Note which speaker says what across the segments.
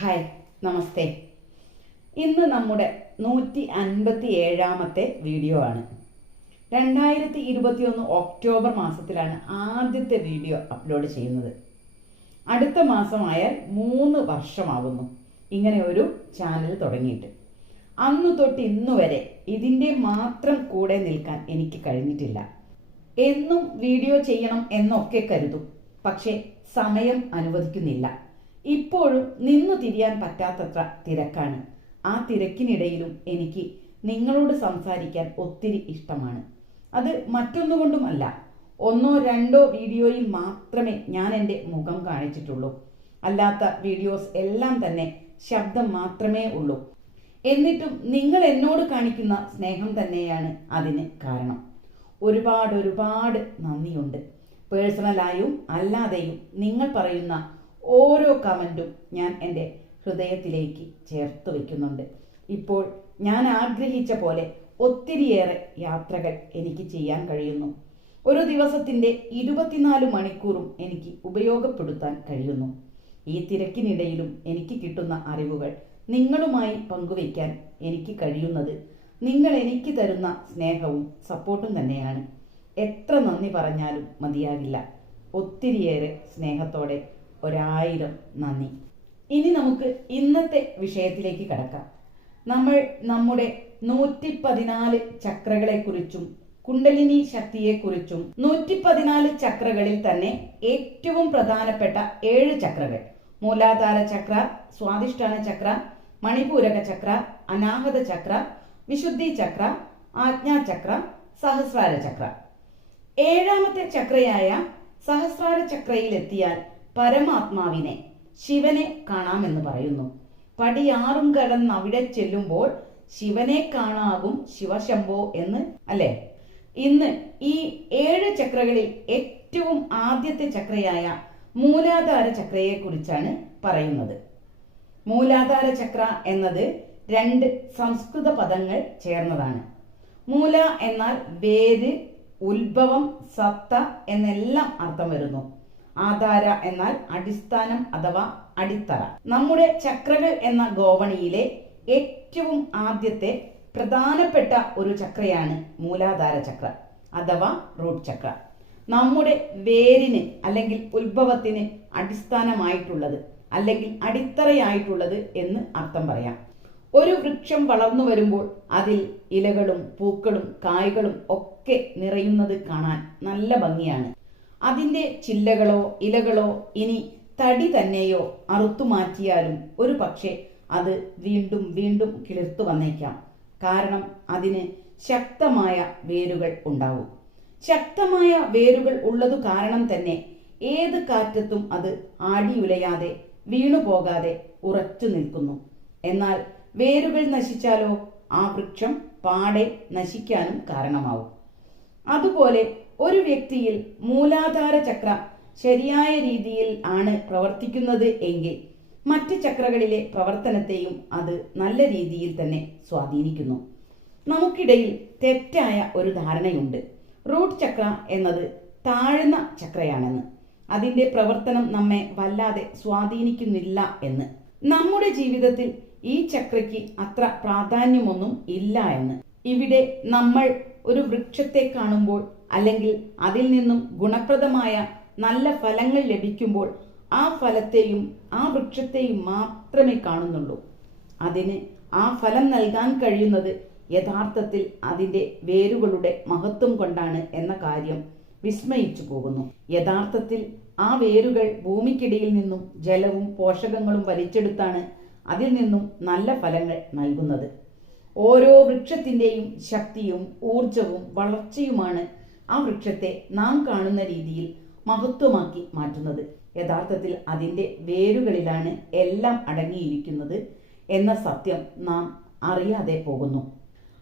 Speaker 1: Hi നമസ്തേ. ഇന്ന് നമ്മുടെ നൂറ്റി അൻപത്തി ഏഴാമത്തെ വീഡിയോ ആണ്. രണ്ടായിരത്തി ഇരുപത്തിയൊന്ന് ഒക്ടോബർ മാസത്തിലാണ് ആദ്യത്തെ വീഡിയോ അപ്ലോഡ് ചെയ്യുന്നത്. അടുത്ത മാസമായാൽ മൂന്ന് വർഷമാകുന്നു ഇങ്ങനെ ഒരു ചാനൽ തുടങ്ങിയിട്ട്. അന്ന് തൊട്ട് ഇന്നു വരെ ഇതിന്റെ മാത്രം കൂടെ നിൽക്കാൻ എനിക്ക് കഴിഞ്ഞിട്ടില്ല. എന്നും വീഡിയോ ചെയ്യണം എന്നൊക്കെ കരുതും. പക്ഷേ സമയം അനുവദിക്കുന്നില്ല. ഇപ്പോഴും നിന്നു തിരിയാൻ പറ്റാത്തത്ര തിരക്കാണ്. ആ തിരക്കിനിടയിലും എനിക്ക് നിങ്ങളോട് സംസാരിക്കാൻ ഒത്തിരി ഇഷ്ടമാണ്. അത് മറ്റൊന്നുകൊണ്ടുമല്ല ഒന്നോ രണ്ടോ വീഡിയോയിൽ മാത്രമേ ഞാൻ എന്റെ മുഖം കാണിച്ചിട്ടുള്ളൂ. അല്ലാത്ത വീഡിയോസ് എല്ലാം തന്നെ ശബ്ദം മാത്രമേ ഉള്ളൂ. എന്നിട്ടും നിങ്ങൾ എന്നോട് കാണിക്കുന്ന സ്നേഹം തന്നെയാണ് അതിന് കാരണം. ഒരുപാട് ഒരുപാട് നന്ദിയുണ്ട്. പേഴ്സണലായും അല്ലാതെയും നിങ്ങൾ പറയുന്ന ഓരോ കമന്റും ഞാൻ എന്റെ ഹൃദയത്തിലേക്ക് ചേർത്ത് വയ്ക്കുന്നുണ്ട് ഇപ്പോൾ ഞാൻ ആഗ്രഹിച്ച പോലെ ഒത്തിരിയേറെ യാത്രകൾ എനിക്ക് ചെയ്യാൻ കഴിയുന്നു. ഒരു ദിവസത്തിന്റെ ഇരുപത്തിനാല് മണിക്കൂറും എനിക്ക് ഉപയോഗപ്പെടുത്താൻ കഴിയുന്നു. ഈ തിരക്കിനിടയിലും എനിക്ക് കിട്ടുന്ന അറിവുകൾ നിങ്ങളുമായി പങ്കുവയ്ക്കാൻ എനിക്ക് കഴിയുന്നത് നിങ്ങൾ എനിക്ക് തരുന്ന സ്നേഹവും സപ്പോർട്ടും തന്നെയാണ്. എത്ര നന്ദി പറഞ്ഞാലും മതിയാകില്ല. ഒത്തിരിയേറെ സ്നേഹത്തോടെ ഒരായിരം നന്ദി. ഇനി നമുക്ക് ഇന്നത്തെ വിഷയത്തിലേക്ക് കടക്കാം. നമ്മൾ നമ്മുടെ നൂറ്റി പതിനാല് ചക്രകളെക്കുറിച്ചും കുണ്ടലിനി ശക്തിയെക്കുറിച്ചും നൂറ്റി പതിനാല് ചക്രകളിൽ തന്നെ ഏറ്റവും പ്രധാനപ്പെട്ട ഏഴ് ചക്രകൾ. മൂലാധാര ചക്ര സ്വാധിഷ്ഠാന ചക്ര മണിപൂരക ചക്ര അനാഹത ചക്ര വിശുദ്ധി ചക്ര ആജ്ഞാചക്ര സഹസ്രാര ചക്ര. ഏഴാമത്തെ ചക്രയായ സഹസ്രാര ചക്രയിലെത്തിയാൽ പരമാത്മാവിനെ ശിവനെ കാണാമെന്ന് പറയുന്നു. പടിയാറും കടന്ന് അവിടെ ചെല്ലുമ്പോൾ ശിവനെ കാണാകും ശിവശംഭോ എന്ന് അല്ലേ? ഇന്ന് ഈ ഏഴ് ചക്രകളിൽ ഏറ്റവും ആദ്യത്തെ ചക്രയായ മൂലാധാര ചക്രയെ കുറിച്ചാണ് പറയുന്നത്. മൂലാധാര ചക്ര എന്നത് രണ്ട് സംസ്കൃത പദങ്ങൾ ചേർന്നതാണ്. മൂല എന്നാൽ വേര് ഉത്ഭവം സത്ത എന്നെല്ലാം അർത്ഥം വരുന്നു. ആധാര എന്നാൽ അടിസ്ഥാനം അഥവാ അടിത്തറ. നമ്മുടെ ചക്രകൾ എന്ന ഗോവണിയിലെ ഏറ്റവും ആദ്യത്തെ പ്രധാനപ്പെട്ട ഒരു ചക്രയാണ് മൂലാധാര ചക്ര അഥവാ റൂട്ട് ചക്ര. നമ്മുടെ വേരിന് അല്ലെങ്കിൽ ഉത്ഭവത്തിന് അടിസ്ഥാനമായിട്ടുള്ളത് അല്ലെങ്കിൽ അടിത്തറയായിട്ടുള്ളത് എന്ന് അർത്ഥം പറയാം. ഒരു വൃക്ഷം വളർന്നു വരുമ്പോൾ അതിൽ ഇലകളും പൂക്കളും കായ്കളും ഒക്കെ നിറയുന്നത് കാണാൻ നല്ല ഭംഗിയാണ്. അതിന്റെ ചില്ലകളോ ഇലകളോ ഇനി തടി തന്നെയോ അറുത്തു മാറ്റിയാലും ഒരു പക്ഷേ അത് വീണ്ടും വീണ്ടും കിളിർത്തു വന്നേക്കാം. കാരണം അതിന് ശക്തമായ വേരുകൾ ഉണ്ടാവും. ശക്തമായ വേരുകൾ ഉള്ളതു കാരണം തന്നെ ഏത് കാറ്റത്തും അത് ആടിയുലയാതെ വീണുപോകാതെ ഉറച്ചു നിൽക്കുന്നു. എന്നാൽ വേരുകൾ നശിച്ചാലോ ആ വൃക്ഷം പാടെ നശിക്കാനും കാരണമാവും. അതുപോലെ ഒരു വ്യക്തിയിൽ മൂലാധാര ചക്ര ശരിയായ രീതിയിൽ ആണ് പ്രവർത്തിക്കുന്നത് എങ്കിൽ മറ്റ് ചക്രകളിലെ പ്രവർത്തനത്തെയും അത് നല്ല രീതിയിൽ തന്നെ സ്വാധീനിക്കുന്നു. നമുക്കിടയിൽ തെറ്റായ ഒരു ധാരണയുണ്ട്. റൂട്ട് ചക്ര എന്നത് താഴ്ന്ന ചക്രയാണെന്ന്. അതിന്റെ പ്രവർത്തനം നമ്മെ വല്ലാതെ സ്വാധീനിക്കുന്നില്ല എന്ന്. നമ്മുടെ ജീവിതത്തിൽ ഈ ചക്രയ്ക്ക് അത്ര പ്രാധാന്യമൊന്നും ഇല്ല എന്ന്. ഇവിടെ നമ്മൾ ഒരു വൃക്ഷത്തെ കാണുമ്പോൾ അല്ലെങ്കിൽ അതിൽ നിന്നും ഗുണപ്രദമായ നല്ല ഫലങ്ങൾ ലഭിക്കുമ്പോൾ ആ ഫലത്തെയും ആ വൃക്ഷത്തെയും മാത്രമേ കാണുന്നുള്ളൂ. അതിന് ആ ഫലം നൽകാൻ കഴിയുന്നത് യഥാർത്ഥത്തിൽ അതിന്റെ വേരുകളുടെ മഹത്വം കൊണ്ടാണ് എന്ന കാര്യം വിസ്മയിച്ചു പോകുന്നു. യഥാർത്ഥത്തിൽ ആ വേരുകൾ ഭൂമിക്കിടയിൽ നിന്നും ജലവും പോഷകങ്ങളും വലിച്ചെടുത്താണ് അതിൽ നിന്നും നല്ല ഫലങ്ങൾ നൽകുന്നത്. ഓരോ വൃക്ഷത്തിന്റെയും ശക്തിയും ഊർജവും വളർച്ചയുമാണ് ആ വൃക്ഷത്തെ നാം കാണുന്ന രീതിയിൽ മഹത്വമാക്കി മാറ്റുന്നത്. യഥാർത്ഥത്തിൽ അതിന്റെ വേരുകളിലാണ് എല്ലാം അടങ്ങിയിരിക്കുന്നത് എന്ന സത്യം നാം അറിയാതെ പോകുന്നു.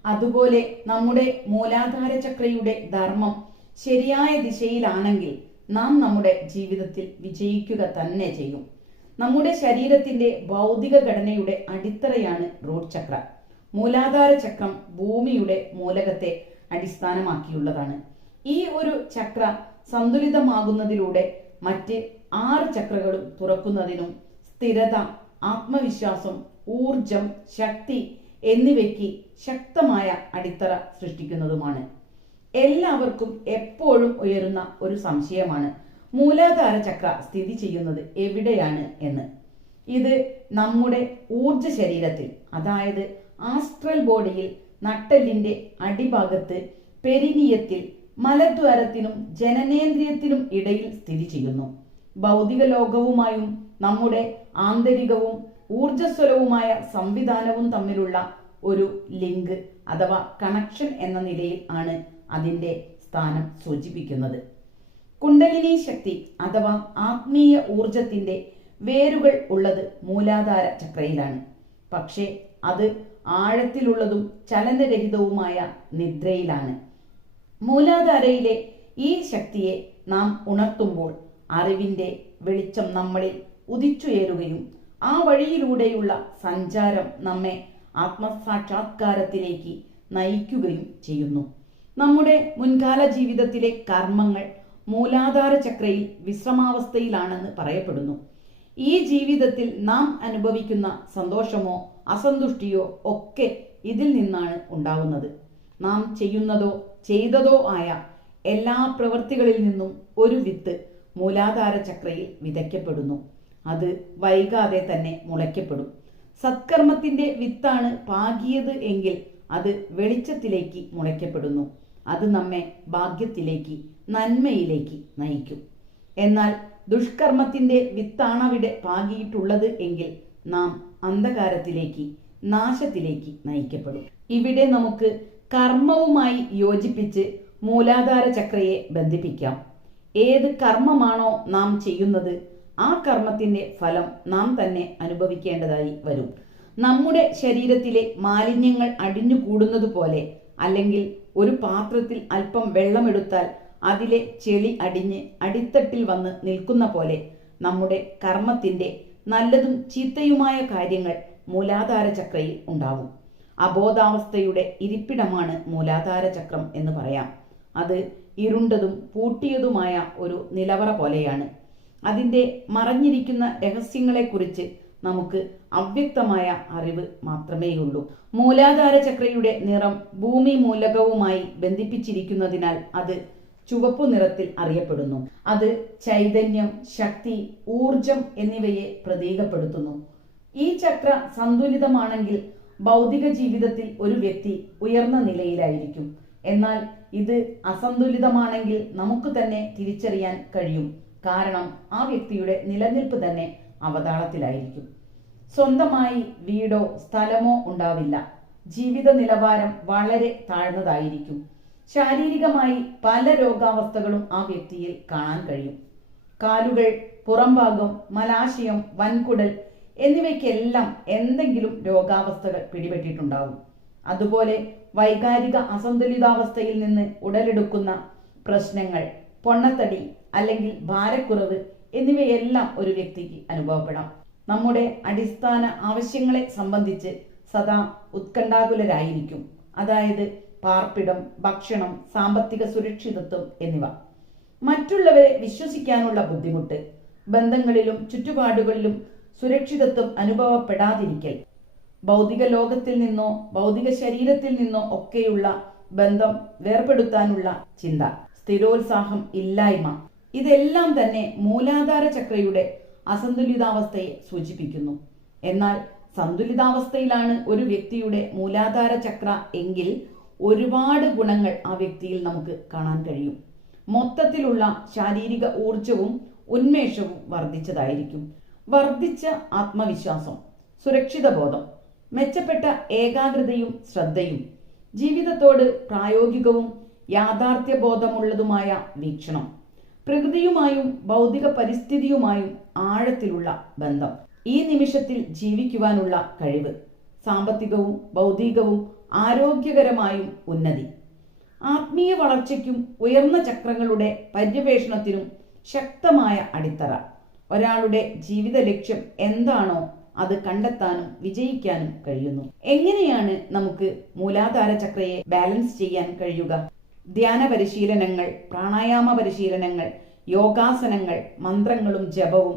Speaker 1: അതുപോലെ നമ്മുടെ മൂലാധാര ചക്രയുടെ ധർമ്മം ശരിയായ ദിശയിലാണെങ്കിൽ നാം നമ്മുടെ ജീവിതത്തിൽ വിജയിക്കുക തന്നെ ചെയ്യും. നമ്മുടെ ശരീരത്തിന്റെ ഭൗതിക ഘടനയുടെ അടിത്തറയാണ് റൂട്ട് ചക്ര. മൂലാധാര ചക്രം ഭൂമിയുടെ മൂലകത്തെ അടിസ്ഥാനമാക്കിയുള്ളതാണ്. ഈ ഒരു ചക്ര സന്തുലിതമാകുന്നതിലൂടെ മറ്റ് ആറ് ചക്രകളും തുറക്കുന്നതിനും സ്ഥിരത ആത്മവിശ്വാസം ഊർജം ശക്തി എന്നിവയ്ക്ക് ശക്തമായ അടിത്തറ സൃഷ്ടിക്കുന്നതുമാണ്. എല്ലാവർക്കും എപ്പോഴും ഉയരുന്ന ഒരു സംശയമാണ് മൂലാധാര ചക്ര സ്ഥിതി ചെയ്യുന്നത് എവിടെയാണ് എന്ന്. ഇത് നമ്മുടെ ഊർജ ശരീരത്തിൽ അതായത് ആസ്ട്രൽ ബോഡിയിൽ നട്ടെല്ലിന്റെ അടിഭാഗത്ത് പെരിനിയത്തിൽ മലദ്വാരത്തിനും ജനനേന്ദ്രിയത്തിനും ഇടയിൽ സ്ഥിതി ചെയ്യുന്നു. ഭൗതിക ലോകവുമായും നമ്മുടെ ആന്തരികവും ഊർജസ്വലവുമായ സംവിധാനവും തമ്മിലുള്ള ഒരു ലിങ്ക് അഥവാ കണക്ഷൻ എന്ന നിലയിൽ ആണ് അതിന്റെ സ്ഥാനം സൂചിപ്പിക്കുന്നത്. കുണ്ടലിനി ശക്തി അഥവാ ആത്മീയ ഊർജത്തിന്റെ വേരുകൾ ഉള്ളത് മൂലാധാര ചക്രയിലാണ്. പക്ഷേ അത് ആഴത്തിലുള്ളതും ചലനരഹിതവുമായ നിദ്രയിലാണ്. മൂലാധാരയിലെ ഈ ശക്തിയെ നാം ഉണർത്തുമ്പോൾ അറിവിന്റെ വെളിച്ചം നമ്മളിൽ ഉദിച്ചുയരുകയും ആ വഴിയിലൂടെയുള്ള സഞ്ചാരം നമ്മെ ആത്മസാക്ഷാത്കാരത്തിലേക്ക് നയിക്കുകയും ചെയ്യുന്നു. നമ്മുടെ മുൻകാല ജീവിതത്തിലെ കർമ്മങ്ങൾ മൂലാധാര ചക്രയിൽ വിശ്രമാവസ്ഥയിലാണെന്ന് പറയപ്പെടുന്നു. ഈ ജീവിതത്തിൽ നാം അനുഭവിക്കുന്ന സന്തോഷമോ അസന്തുഷ്ടിയോ ഒക്കെ ഇതിൽ നിന്നാണ് ഉണ്ടാവുന്നത്. നാം ചെയ്യുന്നതോ ചെയ്തതോ ആയ എല്ലാ പ്രവൃത്തികളിൽ നിന്നും ഒരു വിത്ത് മൂലാധാര ചക്രയിൽ വിതയ്ക്കപ്പെടുന്നു. അത് വൈകാതെ തന്നെ മുളയ്ക്കപ്പെടും. സത്കർമ്മത്തിന്റെ വിത്താണ് പാകിയത് എങ്കിൽ അത് വെളിച്ചത്തിലേക്ക് മുളയ്ക്കപ്പെടുന്നു. അത് നമ്മെ ഭാഗ്യത്തിലേക്ക് നന്മയിലേക്ക് നയിക്കും. എന്നാൽ ദുഷ്കർമ്മത്തിന്റെ വിത്താണവിടെ പാകിയിട്ടുള്ളത് എങ്കിൽ നാം അന്ധകാരത്തിലേക്ക് നാശത്തിലേക്ക് നയിക്കപ്പെടും. ഇവിടെ നമുക്ക് കർമ്മവുമായി യോജിപ്പിച്ച് മൂലാധാര ചക്രയെ ബന്ധിപ്പിക്കാം. ഏത് കർമ്മമാണോ നാം ചെയ്യുന്നത് ആ കർമ്മത്തിന്റെ ഫലം നാം തന്നെ അനുഭവിക്കേണ്ടതായി വരും. നമ്മുടെ ശരീരത്തിലെ മാലിന്യങ്ങൾ അടിഞ്ഞു കൂടുന്നത് പോലെ അല്ലെങ്കിൽ ഒരു പാത്രത്തിൽ അല്പം വെള്ളമെടുത്താൽ അതിലെ ചെളി അടിഞ്ഞ് അടിത്തട്ടിൽ വന്ന് നിൽക്കുന്ന പോലെ നമ്മുടെ കർമ്മത്തിന്റെ നല്ലതും ചീത്തയുമായ കാര്യങ്ങൾ മൂലാധാര ചക്രയിൽ ഉണ്ടാവും. അബോധാവസ്ഥയുടെ ഇരിപ്പിടമാണ് മൂലാധാര ചക്രം എന്ന് പറയാം. അത് ഇരുണ്ടതും പൂട്ടിയതുമായ ഒരു നിലവറ പോലെയാണ്. അതിന്റെ മറഞ്ഞിരിക്കുന്ന രഹസ്യങ്ങളെക്കുറിച്ച് നമുക്ക് അവ്യക്തമായ അറിവ് മാത്രമേയുള്ളൂ. മൂലാധാര ചക്രയുടെ നിറം ഭൂമി മൂലകവുമായി ബന്ധിപ്പിച്ചിരിക്കുന്നതിനാൽ അത് ചുവപ്പു നിറത്തിൽ അറിയപ്പെടുന്നു. അത് ചൈതന്യം ശക്തി ഊർജം എന്നിവയെ പ്രതീകപ്പെടുത്തുന്നു. ഈ ചക്ര സന്തുലിതമാണെങ്കിൽ ഭൗതിക ജീവിതത്തിൽ ഒരു വ്യക്തി ഉയർന്ന നിലയിലായിരിക്കും. എന്നാൽ ഇത് അസന്തുലിതമാണെങ്കിൽ നമുക്ക് തന്നെ തിരിച്ചറിയാൻ കഴിയും. കാരണം ആ വ്യക്തിയുടെ നിലനിൽപ്പ് തന്നെ അവതാളത്തിലായിരിക്കും. സ്വന്തമായി വീടോ സ്ഥലമോ ഉണ്ടാവില്ല. ജീവിത നിലവാരം വളരെ താഴ്ന്നതായിരിക്കും. ശാരീരികമായി പല രോഗാവസ്ഥകളും ആ വ്യക്തിയിൽ കാണാൻ കഴിയും. കാലുകൾ പുറംഭാഗം മലാശയം വൻകുടൽ എന്നിവയ്ക്കെല്ലാം എന്തെങ്കിലും രോഗാവസ്ഥകൾ പിടിപെട്ടിട്ടുണ്ടാവും. അതുപോലെ വൈകാരിക അസന്തുലിതാവസ്ഥയിൽ നിന്ന് ഉടലെടുക്കുന്ന പ്രശ്നങ്ങൾ പൊണ്ണത്തടി അല്ലെങ്കിൽ ഭാരക്കുറവ് എന്നിവയെല്ലാം ഒരു വ്യക്തിക്ക് അനുഭവപ്പെടാം. നമ്മുടെ അടിസ്ഥാന ആവശ്യങ്ങളെ സംബന്ധിച്ച് സദാ ഉത്കണ്ഠാകുലരായിരിക്കും. അതായത് പാർപ്പിടം ഭക്ഷണം സാമ്പത്തിക സുരക്ഷിതത്വം എന്നിവ. മറ്റുള്ളവരെ വിശ്വസിക്കാനുള്ള ബുദ്ധിമുട്ട് ബന്ധങ്ങളിലും ചുറ്റുപാടുകളിലും സുരക്ഷിതത്വം അനുഭവപ്പെടാതിരിക്കൽ. ഭൗതിക ലോകത്തിൽ നിന്നോ ഭൗതിക ശരീരത്തിൽ നിന്നോ ഒക്കെയുള്ള ബന്ധം വേർപെടുത്താനുള്ള ചിന്ത. സ്ഥിരോത്സാഹം ഇല്ലായ്മ. ഇതെല്ലാം തന്നെ മൂലാധാര ചക്രയുടെ അസന്തുലിതാവസ്ഥയെ സൂചിപ്പിക്കുന്നു. എന്നാൽ സന്തുലിതാവസ്ഥയിലാണ് ഒരു വ്യക്തിയുടെ മൂലാധാര ചക്ര എങ്കിൽ ഒരുപാട് ഗുണങ്ങൾ ആ വ്യക്തിയിൽ നമുക്ക് കാണാൻ കഴിയും. മൊത്തത്തിലുള്ള ശാരീരിക ഊർജവും ഉന്മേഷവും വർദ്ധിച്ചതായിരിക്കും. വർദ്ധിച്ച ആത്മവിശ്വാസം സുരക്ഷിത ബോധം മെച്ചപ്പെട്ട ഏകാഗ്രതയും ശ്രദ്ധയും ജീവിതത്തോട് പ്രായോഗികവും യാഥാർത്ഥ്യബോധമുള്ളതുമായ വീക്ഷണം പ്രകൃതിയുമായും ഭൗതിക പരിസ്ഥിതിയുമായും ആഴത്തിലുള്ള ബന്ധം ഈ നിമിഷത്തിൽ ജീവിക്കുവാനുള്ള കഴിവ് സാമ്പത്തികവും ഭൗതികവും ആരോഗ്യകരമായും ഉന്നതി ആത്മീയ വളർച്ചയ്ക്കും ഉയർന്ന ചക്രങ്ങളുടെ പര്യവേഷണത്തിനും ശക്തമായ അടിത്തറ. ഒരാളുടെ ജീവിത ലക്ഷ്യം എന്താണോ അത് കണ്ടെത്താനും വിജയിക്കാനും കഴിയുന്നു. എങ്ങനെയാണ് നമുക്ക് മൂലാധാര ചക്രയെ ബാലൻസ് ചെയ്യാൻ കഴിയുക? ധ്യാന പരിശീലനങ്ങൾ പ്രാണായാമ പരിശീലനങ്ങൾ യോഗാസനങ്ങൾ മന്ത്രങ്ങളും ജപവും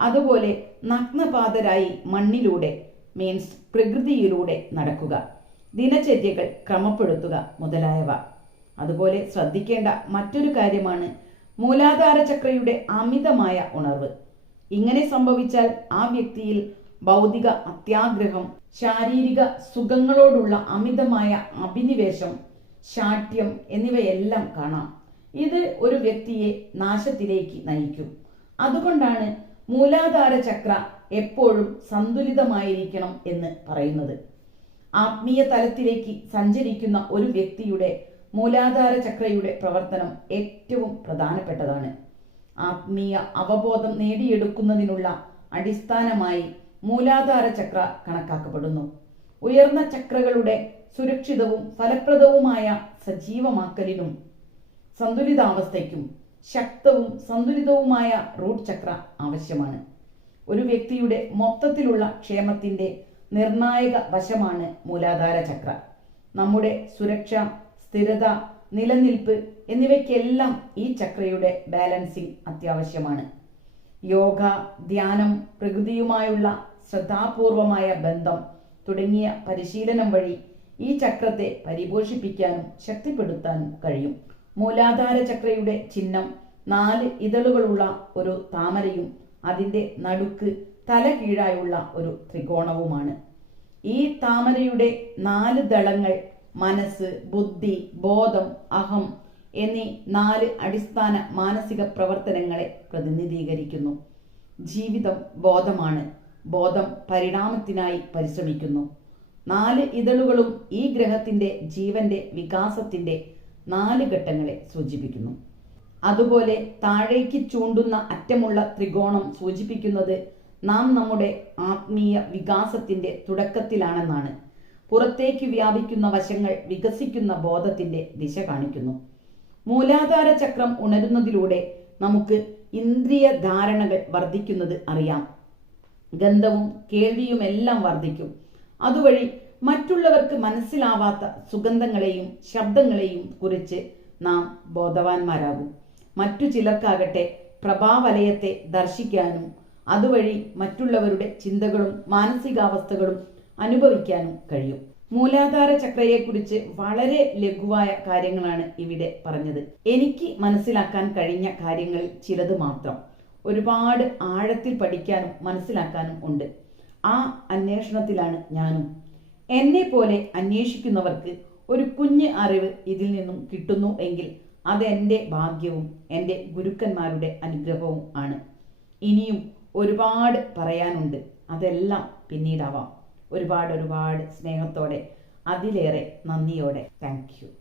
Speaker 1: അതുപോലെ നഗ്നപാതരായി മണ്ണിലൂടെ മീൻസ് പ്രകൃതിയിലൂടെ നടക്കുക. ദിനചര്യകൾ ക്രമപ്പെടുത്തുക മുതലായവ. അതുപോലെ ശ്രദ്ധിക്കേണ്ട മറ്റൊരു കാര്യമാണ് മൂലാധാര ചക്രയുടെ അമിതമായ ഉണർവ്. ഇങ്ങനെ സംഭവിച്ചാൽ ആ വ്യക്തിയിൽ ഭൗതിക അത്യാഗ്രഹം ശാരീരിക സുഖങ്ങളോടുള്ള അമിതമായ അഭിനിവേശം ശാഠ്യം എന്നിവയെല്ലാം കാണാം. ഇത് ഒരു വ്യക്തിയെ നാശത്തിലേക്ക് നയിക്കും. അതുകൊണ്ടാണ് മൂലാധാര ചക്ര എപ്പോഴും സന്തുലിതമായിരിക്കണം എന്ന് പറയുന്നത്. ആത്മീയ തലത്തിലേക്ക് സഞ്ചരിക്കുന്ന ഒരു വ്യക്തിയുടെ മൂലാധാര ചക്രയുടെ പ്രവർത്തനം ഏറ്റവും പ്രധാനപ്പെട്ടതാണ്. ആത്മീയ അവബോധം നേടിയെടുക്കുന്നതിനുള്ള അടിസ്ഥാനമായി മൂലാധാര ചക്ര കണക്കാക്കപ്പെടുന്നു. ഉയർന്ന ചക്രകളുടെ സുരക്ഷിതവും ഫലപ്രദവുമായ സജീവമാക്കലിനും സന്തുലിതാവസ്ഥയ്ക്കും ശക്തവും സന്തുലിതവുമായ റൂട്ട് ചക്ര ആവശ്യമാണ്. ഒരു വ്യക്തിയുടെ മൊത്തത്തിലുള്ള ക്ഷേമത്തിന്റെ നിർണായക വശമാണ് മൂലാധാര ചക്ര. നമ്മുടെ സുരക്ഷ സ്ഥിരത നിലനിൽപ്പ് എന്നിവയ്ക്കെല്ലാം ഈ ചക്രയുടെ ബാലൻസിംഗ് അത്യാവശ്യമാണ്. യോഗ ധ്യാനം പ്രകൃതിയുമായുള്ള ശ്രദ്ധാപൂർവമായ ബന്ധം തുടങ്ങിയ പരിശീലനം വഴി ഈ ചക്രത്തെ പരിപോഷിപ്പിക്കാനും ശക്തിപ്പെടുത്താനും കഴിയും. മൂലാധാര ചക്രയുടെ ചിഹ്നം നാല് ഇതളുകളുള്ള ഒരു താമരയും അതിന്റെ നടുക്ക് തല കീഴായുള്ള ഒരു ത്രികോണവുമാണ്. ഈ താമരയുടെ നാല് ദളങ്ങൾ മനസ്സ് ബുദ്ധി ബോധം അഹം എന്നീ നാല് അടിസ്ഥാന മാനസിക പ്രവർത്തനങ്ങളെ പ്രതിനിധീകരിക്കുന്നു. ജീവിതം ബോധമാണ്. ബോധം പരിണാമത്തിനായി പരിശ്രമിക്കുന്നു. നാല് ഇതളുകളും ഈ ഗ്രഹത്തിന്റെ ജീവന്റെ വികാസത്തിന്റെ നാല് ഘട്ടങ്ങളെ സൂചിപ്പിക്കുന്നു. അതുപോലെ താഴേക്ക് ചൂണ്ടുന്ന അറ്റമുള്ള ത്രികോണം സൂചിപ്പിക്കുന്നത് നാം നമ്മുടെ ആത്മീയ വികാസത്തിന്റെ തുടക്കത്തിലാണെന്നാണ്. പുറത്തേക്ക് വ്യാപിക്കുന്ന വശങ്ങൾ വികസിക്കുന്ന ബോധത്തിന്റെ ദിശ കാണിക്കുന്നു. മൂലാധാര ചക്രം ഉണരുന്നതിലൂടെ നമുക്ക് ഇന്ദ്രിയ ധാരണകൾ വർദ്ധിക്കുന്നത് അറിയാം. ഗന്ധവും കേൾവിയുമെല്ലാം വർദ്ധിക്കും. അതുവഴി മറ്റുള്ളവർക്ക് മനസ്സിലാവാത്ത സുഗന്ധങ്ങളെയും ശബ്ദങ്ങളെയും കുറിച്ച് നാം ബോധവാന്മാരാകും. മറ്റു ചിലർക്കാകട്ടെ പ്രഭാവലയത്തെ ദർശിക്കാനും അതുവഴി മറ്റുള്ളവരുടെ ചിന്തകളും മാനസികാവസ്ഥകളും അനുഭവിക്കാനും കഴിയും. മൂലാധാര ചക്രയെക്കുറിച്ച് വളരെ ലഘുവായ കാര്യങ്ങളാണ് ഇവിടെ പറഞ്ഞത്. എനിക്ക് മനസ്സിലാക്കാൻ കഴിഞ്ഞ കാര്യങ്ങൾ ചിലത് മാത്രം. ഒരുപാട് ആഴത്തിൽ പഠിക്കാനും മനസ്സിലാക്കാനും ഉണ്ട്. ആ അന്വേഷണത്തിലാണ് ഞാനും. എന്നെ പോലെ അന്വേഷിക്കുന്നവർക്ക് ഒരു കുഞ്ഞ് അറിവ് ഇതിൽ നിന്നും കിട്ടുന്നു എങ്കിൽ അത് എന്റെ ഭാഗ്യവും എന്റെ ഗുരുക്കന്മാരുടെ അനുഗ്രഹവും ആണ്. ഇനിയും ഒരുപാട് പറയാനുണ്ട്. അതെല്ലാം പിന്നീടാവാം. ഒരുപാട് ഒരുപാട് സ്നേഹത്തോടെ അതിലേറെ നന്ദിയോടെ. താങ്ക്